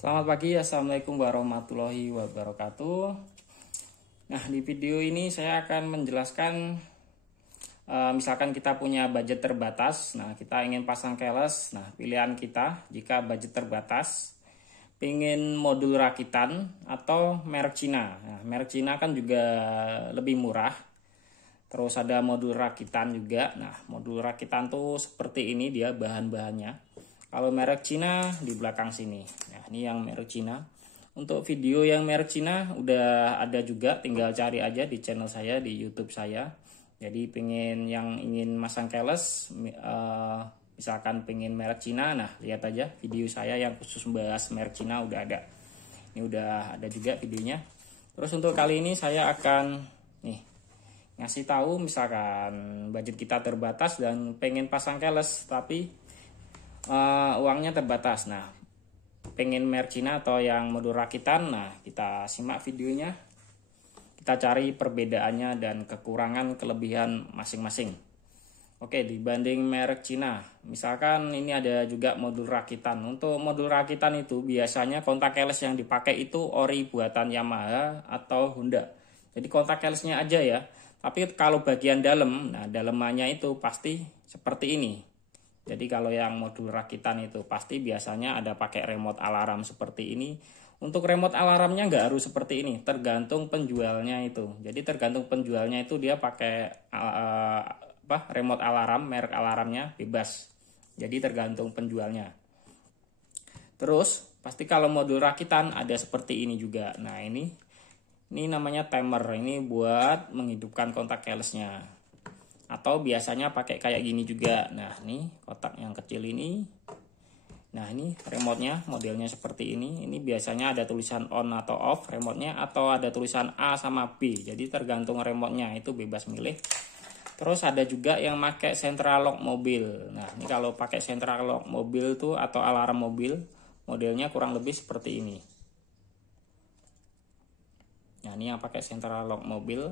Selamat pagi, assalamualaikum warahmatullahi wabarakatuh. Nah, di video ini saya akan menjelaskan, misalkan kita punya budget terbatas. Nah, kita ingin pasang keles. Nah, pilihan kita jika budget terbatas, ingin modul rakitan atau merek Cina. Nah, merek Cina kan juga lebih murah. Terus ada modul rakitan juga. Nah, modul rakitan tuh seperti ini dia bahan-bahannya. Kalau merek Cina di belakang sini. Nah, ini yang merek Cina. Untuk video yang merek Cina udah ada juga, tinggal cari aja di channel saya, di YouTube saya. Jadi yang ingin masang keles, misalkan pengen merek Cina, nah lihat aja video saya yang khusus membahas merek Cina udah ada. Ini udah ada juga videonya. Terus untuk kali ini saya akan ngasih tahu, misalkan budget kita terbatas dan pengen pasang keles tapi uangnya terbatas. Nah, pengen merek Cina atau yang modul rakitan, nah kita simak videonya, kita cari perbedaannya dan kekurangan kelebihan masing-masing. Oke, dibanding merek Cina, misalkan ini ada juga modul rakitan. Untuk modul rakitan itu biasanya kontak keles yang dipakai itu ori buatan Yamaha atau Honda. Jadi kontak kelesnya aja ya. Tapi kalau bagian dalam, nah dalemannya itu pasti seperti ini. Jadi kalau yang modul rakitan itu pasti biasanya ada pakai remote alarm seperti ini. Untuk remote alarmnya nggak harus seperti ini, tergantung penjualnya itu. Jadi tergantung penjualnya itu dia pakai remote alarm, merek alarmnya bebas. Jadi tergantung penjualnya. Terus pasti kalau modul rakitan ada seperti ini juga. Nah ini namanya timer, ini buat menghidupkan kontak kelesnya. Atau biasanya pakai kayak gini juga. Nah, ini kotak yang kecil ini. Nah, ini remote-nya modelnya seperti ini. Ini biasanya ada tulisan on atau off remote-nya, atau ada tulisan A sama B. Jadi tergantung remote-nya, itu bebas milih. Terus ada juga yang pakai central lock mobil. Nah, ini kalau pakai central lock mobil tuh atau alarm mobil, modelnya kurang lebih seperti ini. Nah, ini yang pakai central lock mobil.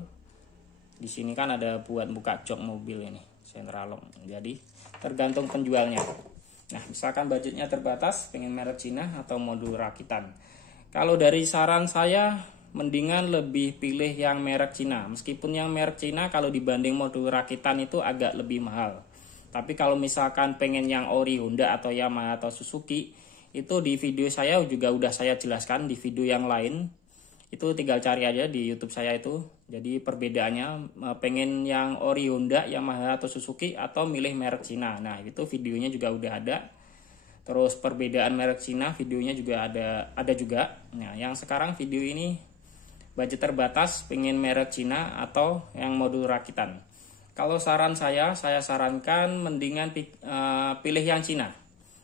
Di sini kan ada buat buka jok mobil ini, central lock. Jadi tergantung penjualnya. Nah, misalkan budgetnya terbatas, pengen merek Cina atau modul rakitan. Kalau dari saran saya, mendingan lebih pilih yang merek Cina. Meskipun yang merek Cina kalau dibanding modul rakitan itu agak lebih mahal. Tapi kalau misalkan pengen yang ori Honda atau Yamaha atau Suzuki, itu di video saya juga udah saya jelaskan di video yang lain. Itu tinggal cari aja di YouTube saya itu. Jadi perbedaannya pengen yang ori Honda, Yamaha atau Suzuki atau milih merek Cina. Nah, itu videonya juga udah ada. Terus perbedaan merek Cina videonya juga ada juga. Nah, yang sekarang video ini budget terbatas, pengen merek Cina atau yang modul rakitan. Kalau saran saya sarankan mendingan pilih yang Cina.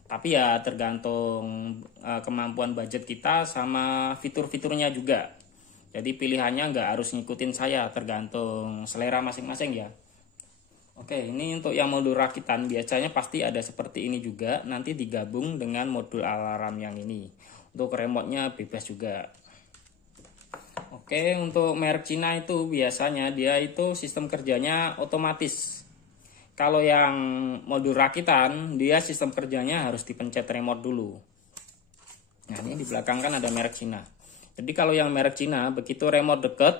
Tapi ya tergantung kemampuan budget kita sama fitur-fiturnya juga. Jadi pilihannya nggak harus ngikutin saya, tergantung selera masing-masing ya. Oke, ini untuk yang modul rakitan biasanya pasti ada seperti ini juga. Nanti digabung dengan modul alarm yang ini. Untuk remote-nya bebas juga. Oke, untuk merek Cina itu biasanya dia itu sistem kerjanya otomatis. Kalau yang modul rakitan, dia sistem kerjanya harus dipencet remote dulu. Nah, ini di belakang kan ada merek Cina. Jadi kalau yang merek Cina, begitu remote deket,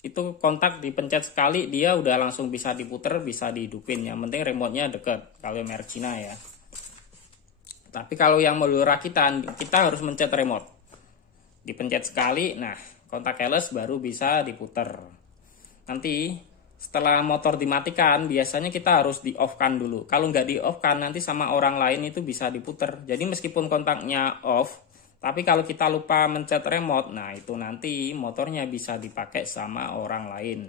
itu kontak dipencet sekali, dia udah langsung bisa diputer, bisa dihidupin. Yang penting remote-nya deket, kalau merek Cina ya. Tapi kalau yang modul rakitan, kita harus mencet remote. Dipencet sekali, nah kontak keles baru bisa diputer. Nanti setelah motor dimatikan, biasanya kita harus di off kan dulu. Kalau nggak di off kan, nanti sama orang lain itu bisa diputer. Jadi meskipun kontaknya off, tapi kalau kita lupa mencet remote, nah itu nanti motornya bisa dipakai sama orang lain.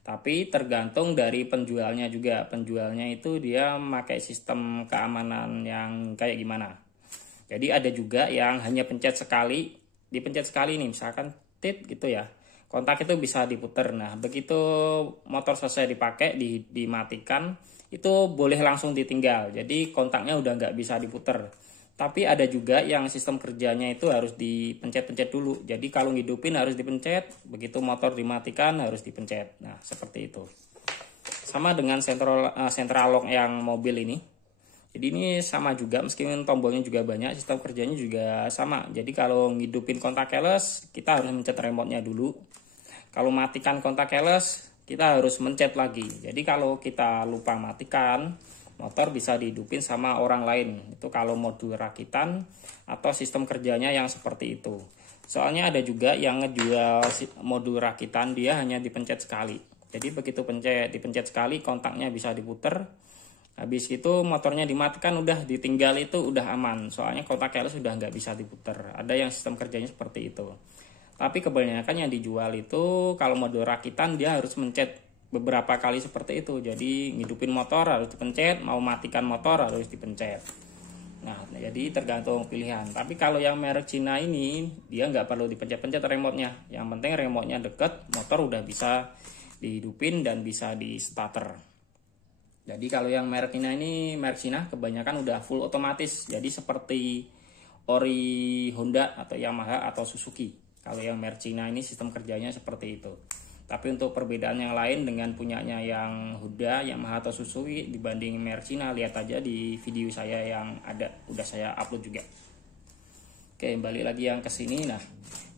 Tapi tergantung dari penjualnya juga. Penjualnya itu dia pakai sistem keamanan yang kayak gimana. Jadi ada juga yang hanya pencet sekali, dipencet sekali nih, misalkan tit gitu ya. Kontak itu bisa diputer. Nah, begitu motor selesai dipakai, dimatikan, itu boleh langsung ditinggal. Jadi kontaknya udah nggak bisa diputer. Tapi ada juga yang sistem kerjanya itu harus dipencet-pencet dulu. Jadi kalau ngidupin harus dipencet, begitu motor dimatikan harus dipencet. Nah, seperti itu. Sama dengan central lock yang mobil ini. Jadi ini sama juga, meskipun tombolnya juga banyak, sistem kerjanya juga sama. Jadi kalau ngidupin kontak keyless, kita harus mencet remote-nya dulu. Kalau matikan kontak keyless, kita harus mencet lagi. Jadi kalau kita lupa matikan, motor bisa dihidupin sama orang lain. Itu kalau modul rakitan atau sistem kerjanya yang seperti itu. Soalnya ada juga yang ngejual modul rakitan, dia hanya dipencet sekali. Jadi begitu dipencet sekali, kontaknya bisa diputer. Habis itu motornya dimatikan, udah ditinggal itu udah aman. Soalnya kontak keyless sudah nggak bisa diputer. Ada yang sistem kerjanya seperti itu. Tapi kebanyakan yang dijual itu kalau modul rakitan dia harus mencet beberapa kali seperti itu. Jadi ngidupin motor harus dipencet, mau matikan motor harus dipencet. Nah, jadi tergantung pilihan. Tapi kalau yang merek Cina ini, dia nggak perlu dipencet-pencet remote-nya. Yang penting remote-nya deket, motor udah bisa dihidupin dan bisa di starter. Jadi kalau yang merek Cina kebanyakan udah full otomatis. Jadi seperti ori Honda atau Yamaha atau Suzuki. Kalau yang merek Cina ini sistem kerjanya seperti itu. Tapi untuk perbedaan yang lain dengan punyanya yang Honda, Yamaha atau Suzuki dibanding merek Cina, lihat aja di video saya yang udah saya upload juga. Oke, balik lagi yang ke sini. Nah,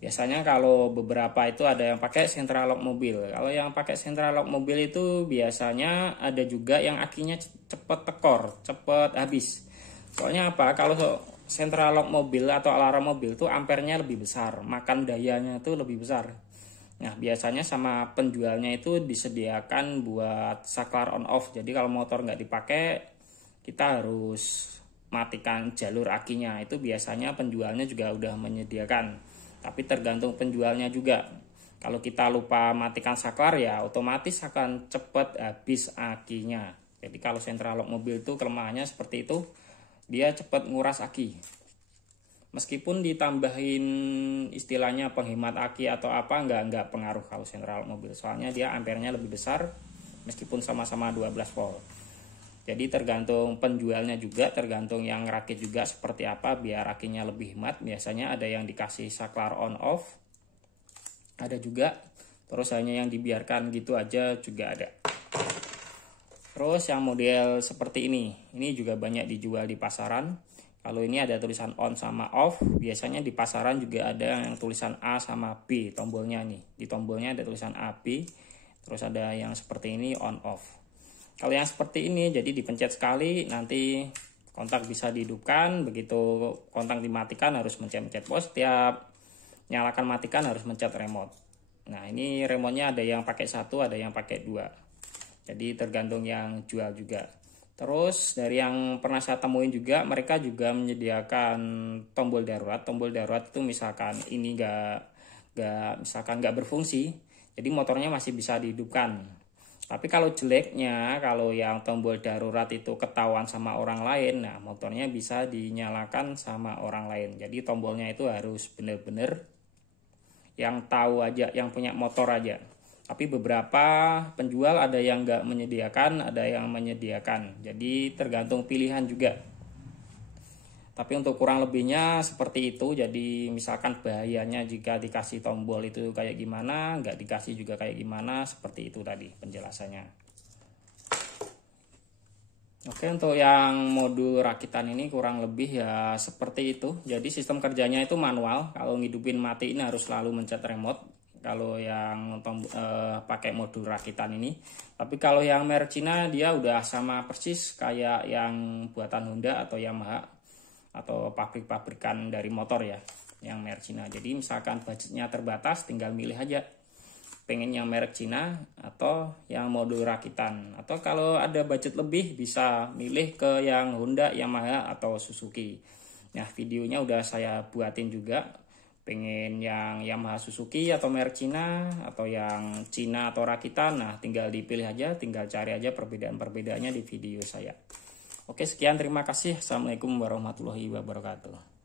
biasanya kalau beberapa itu ada yang pakai central lock mobil. Kalau yang pakai central lock mobil itu biasanya ada juga yang akinya cepet tekor, cepet habis. Soalnya apa? Kalau central lock mobil atau alarm mobil itu ampernya lebih besar, makan dayanya itu lebih besar. Nah, biasanya sama penjualnya itu disediakan buat saklar on off. Jadi kalau motor nggak dipakai, kita harus matikan jalur akinya. Itu biasanya penjualnya juga udah menyediakan. Tapi tergantung penjualnya juga. Kalau kita lupa matikan saklar ya otomatis akan cepat habis akinya. Jadi kalau central lock mobil itu kelemahannya seperti itu, dia cepat nguras aki. Meskipun ditambahin istilahnya penghemat aki atau apa, nggak pengaruh kalau central lock mobil. Soalnya dia ampernya lebih besar meskipun sama-sama 12 volt. Jadi tergantung penjualnya juga, tergantung yang rakit juga seperti apa biar akinya lebih hemat. Biasanya ada yang dikasih saklar on off, ada juga terus hanya yang dibiarkan gitu aja juga ada. Terus yang model seperti ini juga banyak dijual di pasaran. Kalau ini ada tulisan on sama off, biasanya di pasaran juga ada yang tulisan A sama B tombolnya nih. Di tombolnya ada tulisan A, B, terus ada yang seperti ini on off. Kalau yang seperti ini jadi dipencet sekali, nanti kontak bisa dihidupkan. Begitu kontak dimatikan harus mencet-mencet pos. Setiap nyalakan matikan harus mencet remote. Nah, ini remote-nya ada yang pakai 1, ada yang pakai 2. Jadi tergantung yang jual juga. Terus dari yang pernah saya temuin juga, mereka juga menyediakan tombol darurat. Tombol darurat itu misalkan ini nggak berfungsi, jadi motornya masih bisa dihidupkan. Tapi kalau jeleknya, kalau yang tombol darurat itu ketahuan sama orang lain, nah motornya bisa dinyalakan sama orang lain. Jadi tombolnya itu harus benar-benar yang tahu aja, yang punya motor aja. Tapi beberapa penjual ada yang nggak menyediakan, ada yang menyediakan. Jadi tergantung pilihan juga. Tapi untuk kurang lebihnya seperti itu. Jadi misalkan bahayanya jika dikasih tombol itu kayak gimana, nggak dikasih juga kayak gimana, seperti itu tadi penjelasannya. Oke, untuk yang modul rakitan ini kurang lebih ya seperti itu. Jadi sistem kerjanya itu manual. Kalau ngidupin matiin harus selalu mencet remote. Kalau yang pakai modul rakitan ini. Tapi kalau yang merek Cina dia udah sama persis kayak yang buatan Honda atau Yamaha atau pabrik-pabrikan dari motor ya, yang merek Cina. Jadi misalkan budgetnya terbatas, tinggal milih aja pengen yang merek Cina atau yang modul rakitan. Atau kalau ada budget lebih bisa milih ke yang Honda, Yamaha atau Suzuki. Nah, videonya udah saya buatin juga. Pengen yang Yamaha, Suzuki atau merek Cina atau yang Cina atau rakitan, nah tinggal dipilih aja, tinggal cari aja perbedaan-perbedaannya di video saya. Oke, sekian, terima kasih. Assalamualaikum warahmatullahi wabarakatuh.